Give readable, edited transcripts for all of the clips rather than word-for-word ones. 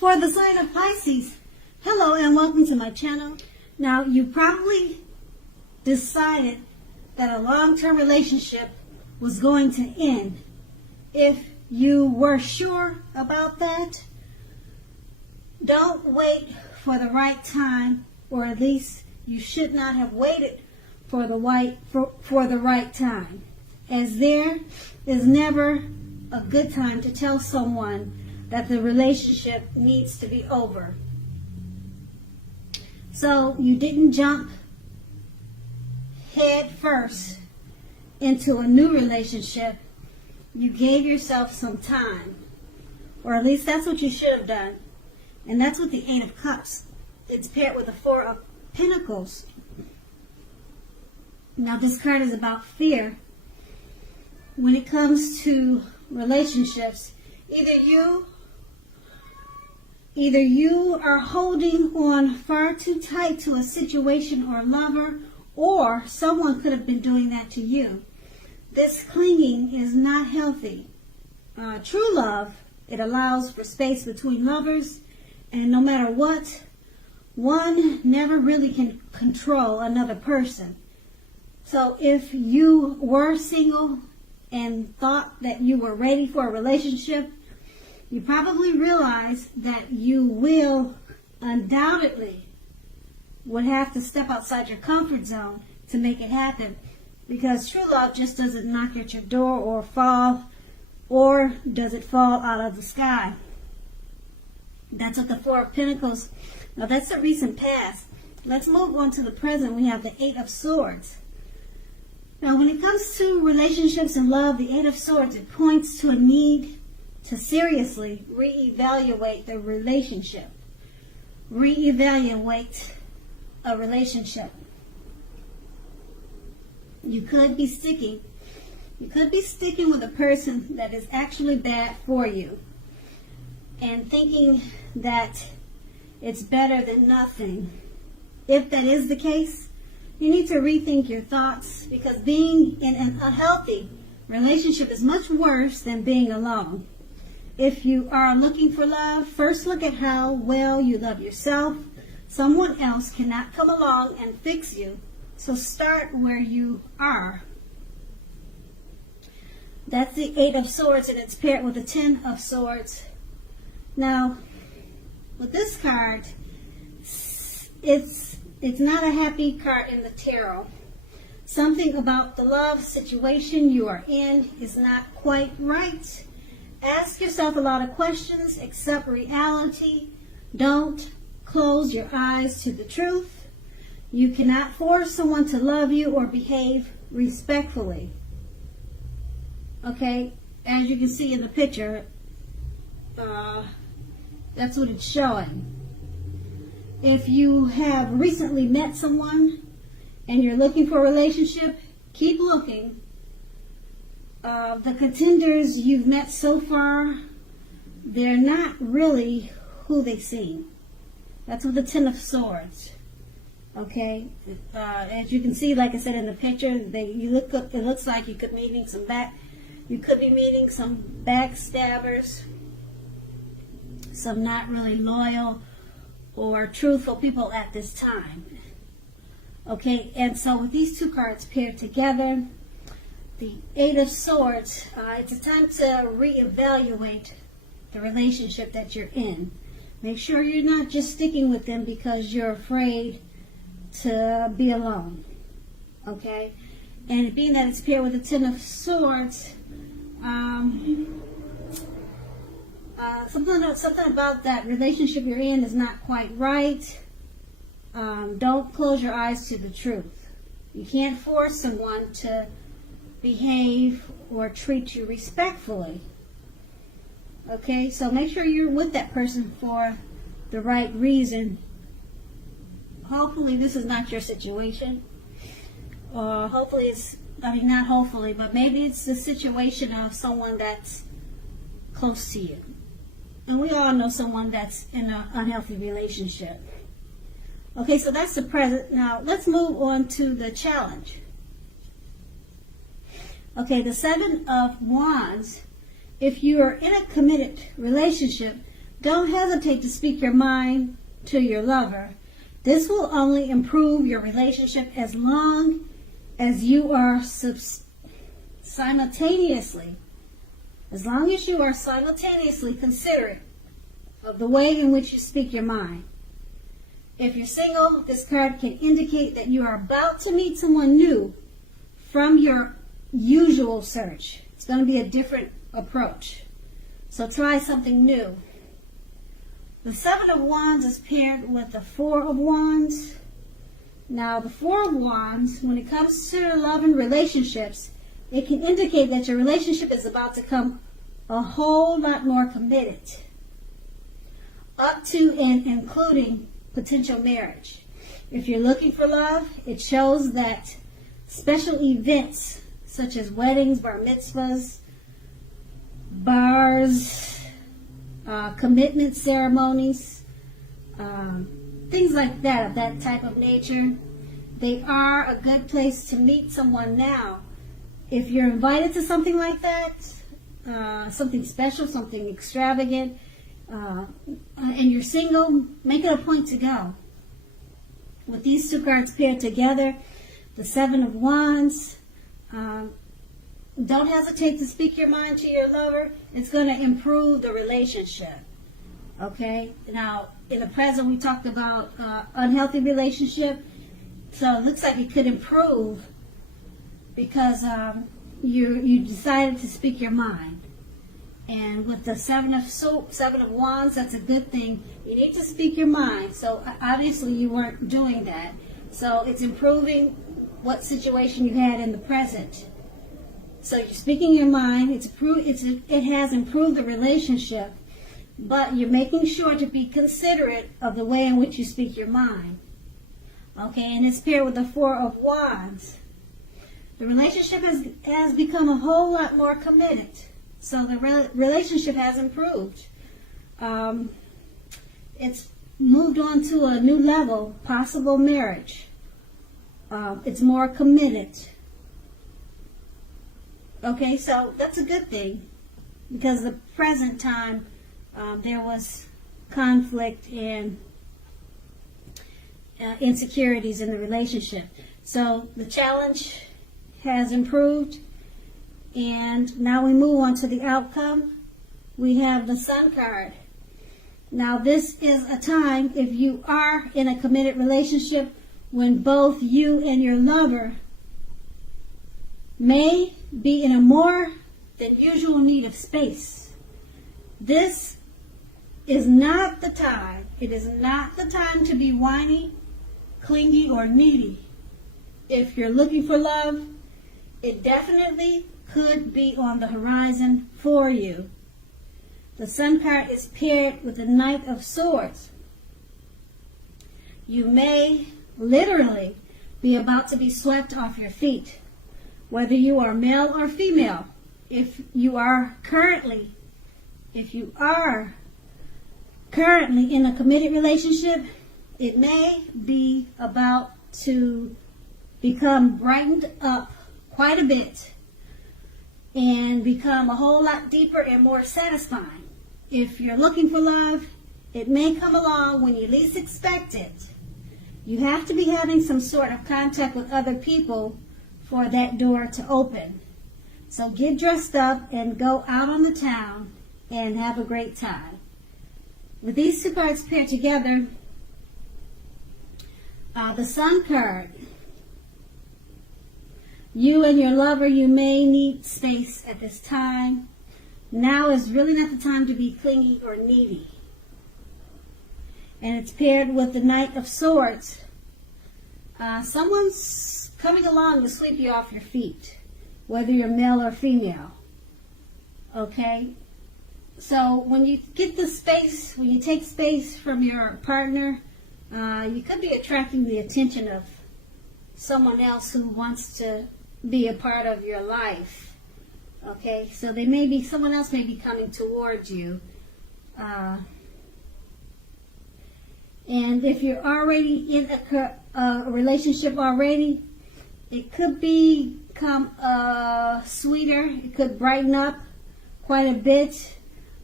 For the sign of Pisces, hello and welcome to my channel. Now, you probably decided that a long-term relationship was going to end. If you were sure about that, don't wait for the right time, or at least you should not have waited for the right time, as there is never a good time to tell someone that the relationship needs to be over. So you didn't jump head first into a new relationship. You gave yourself some time, or at least that's what you should have done. And that's what the Eight of Cups. It's paired with the Four of Pentacles. Now this card is about fear. When it comes to relationships, either you are holding on far too tight to a situation or lover, or someone could have been doing that to you. This clinging is not healthy. True love, it allows for space between lovers, and no matter what, one never really can control another person. So if you were single and thought that you were ready for a relationship, you probably realize that you will undoubtedly would have to step outside your comfort zone to make it happen, because true love just doesn't knock at your door or does it fall out of the sky. That's what the Four of Pentacles. Now that's the recent past. Let's move on to the present. We have the Eight of Swords. Now when it comes to relationships and love, the Eight of Swords, it points to a need to seriously reevaluate the relationship. Reevaluate a relationship. You could be sticking with a person that is actually bad for you, and thinking that it's better than nothing. If that is the case, you need to rethink your thoughts, because being in an unhealthy relationship is much worse than being alone. If you are looking for love, first look at how well you love yourself. Someone else cannot come along and fix you, so start where you are. That's the Eight of Swords, and it's paired with the Ten of Swords. Now, with this card, it's not a happy card in the tarot. Something about the love situation you are in is not quite right. Ask yourself a lot of questions, accept reality. Don't close your eyes to the truth. You cannot force someone to love you or behave respectfully. Okay, as you can see in the picture, that's what it's showing. If you have recently met someone and you're looking for a relationship, keep looking. The contenders you've met so far, they're not really who they seem. That's with the Ten of Swords. Okay, as you can see, like I said in the picture, it looks like you could be meeting some backstabbers, some not really loyal or truthful people at this time. Okay, and so with these two cards paired together, the Eight of Swords, it's a time to reevaluate the relationship that you're in. Make sure you're not just sticking with them because you're afraid to be alone. Okay? And being that it's paired with the Ten of Swords, something about that relationship you're in is not quite right. Don't close your eyes to the truth. You can't force someone to behave or treat you respectfully. Okay, so make sure you're with that person for the right reason. Hopefully this is not your situation. Hopefully it's, not hopefully, but maybe it's the situation of someone that's close to you. And we all know someone that's in an unhealthy relationship. Okay, so that's the present. Now let's move on to the challenge. Okay, the Seven of Wands. If you are in a committed relationship, Don't hesitate to speak your mind to your lover. This will only improve your relationship as long as you are simultaneously considerate of the way in which you speak your mind. If you're single, this card can indicate that you are about to meet someone new from your usual search. It's going to be a different approach. So try something new. The Seven of Wands is paired with the Four of Wands. Now, the Four of Wands, when it comes to love and relationships, it can indicate that your relationship is about to become a whole lot more committed, up to and including potential marriage. If you're looking for love, it shows that special events such as weddings, bar mitzvahs, bars, commitment ceremonies, things like that, of that type of nature, they are a good place to meet someone now. If you're invited to something like that, something special, something extravagant, and you're single, make it a point to go. With these two cards paired together, the Seven of Wands, don't hesitate to speak your mind to your lover. It's going to improve the relationship. Okay? Now, in the present, we talked about unhealthy relationship. So it looks like it could improve because you decided to speak your mind. And with the Seven of Wands, that's a good thing. You need to speak your mind. So obviously you weren't doing that. So it's improving what situation you had in the present. So you're speaking your mind. It has improved the relationship, but you're making sure to be considerate of the way in which you speak your mind. Okay, and it's paired with the Four of Wands. The relationship has become a whole lot more committed. So the relationship has improved. It's moved on to a new level, possible marriage. It's more committed. Okay, so that's a good thing because the present time there was conflict and insecurities in the relationship. So the challenge has improved, and now we move on to the outcome. We have the Sun card. Now this is a time, if you are in a committed relationship, when both you and your lover may be in a more than usual need of space. This is not the time. It is not the time to be whiny, clingy, or needy. If you're looking for love, it definitely could be on the horizon for you. The Sun card is paired with the Knight of Swords. You may literally be about to be swept off your feet, whether you are male or female. If you are currently in a committed relationship, it may be about to become brightened up quite a bit and become a whole lot deeper and more satisfying. If you're looking for love, it may come along when you least expect it. You have to be having some sort of contact with other people for that door to open. So get dressed up and go out on the town and have a great time. With these two cards paired together, the Sun card, you and your lover, you may need space at this time. Now is really not the time to be clingy or needy. And it's paired with the Knight of Swords. Someone's coming along to sweep you off your feet, whether you're male or female. Okay? So when you get the space, when you take space from your partner, you could be attracting the attention of someone else who wants to be a part of your life. Okay? So someone else may be coming towards you. And if you're already in a relationship already, it could become sweeter. It could brighten up quite a bit.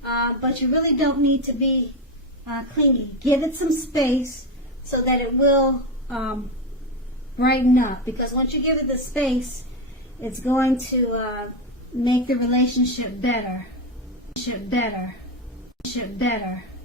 but you really don't need to be clingy. Give it some space so that it will brighten up, because once you give it the space, it's going to make the relationship better. Better.